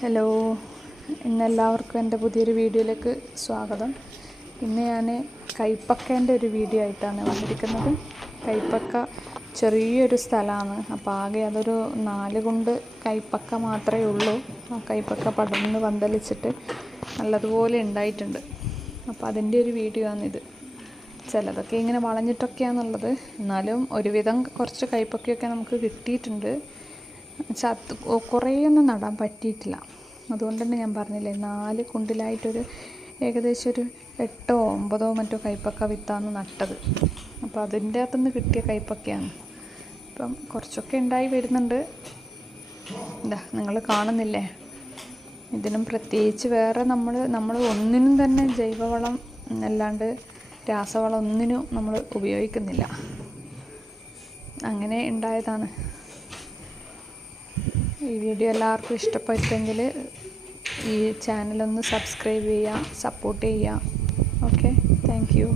Hello, ഇന്നെല്ലാവർക്കും എൻ്റെ പുതിയൊരു വീഡിയോയിലേക്ക് സ്വാഗതം. ഇന്ന് ഞാൻ കൈപ്പക്കേൻ്റെ ഒരു വീഡിയോ ആയിട്ടാണ് വന്നിരിക്കുന്നത്. കൈപ്പക്ക ചെറിയൊരു സ്ഥലമാണ്, അപ്പോൾ ആകെ അതൊരു 4 കുണ്ട് കൈപ്പക്ക മാത്രമേ ഉള്ളൂ. ആ കൈപ്പക്ക പടർന്ന് പന്തലിച്ചിട്ട് നല്ലതുപോലെ ഉണ്ടായിട്ടുണ്ട്. അപ്പോൾ അതിൻ്റെ ഒരു വീഡിയോ ആണിത്. ചിലതൊക്കെ ഇങ്ങനെ വളഞ്ഞിട്ടൊക്കെയാണുള്ളത്, എന്നാലും ഒരുവിധം കുറച്ച് കൈപ്പക്കയൊക്കെ നമുക്ക് കിട്ടിയിട്ടുണ്ട്. കുറേയൊന്നും നടാൻ പറ്റിയിട്ടില്ല. അതുകൊണ്ട് തന്നെ ഞാൻ പറഞ്ഞില്ലേ, 4 കുണ്ടിലായിട്ടൊരു ഏകദേശം ഒരു 8ഓ 9ഓ മറ്റോ കൈപ്പക്ക വിത്താണ് നട്ടത്. അപ്പോൾ അതിൻ്റെ അകത്തുനിന്ന് കിട്ടിയ കൈപ്പക്കയാണ്. ഇപ്പം കുറച്ചൊക്കെ ഉണ്ടായി വരുന്നുണ്ട്. എന്താ നിങ്ങൾ കാണുന്നില്ലേ? ഇതിനും പ്രത്യേകിച്ച് വേറെ നമ്മൾ ഒന്നിനും തന്നെ ജൈവവളം അല്ലാണ്ട് രാസവളം ഒന്നിനും നമ്മൾ ഉപയോഗിക്കുന്നില്ല. അങ്ങനെ ഉണ്ടായതാണ്. ഈ വീഡിയോ എല്ലാവർക്കും ഇഷ്ടപ്പെട്ടെങ്കിൽ ഈ ചാനലൊന്ന് സബ്സ്ക്രൈബ് ചെയ്യുക, സപ്പോർട്ട് ചെയ്യുക. Okay, thank you.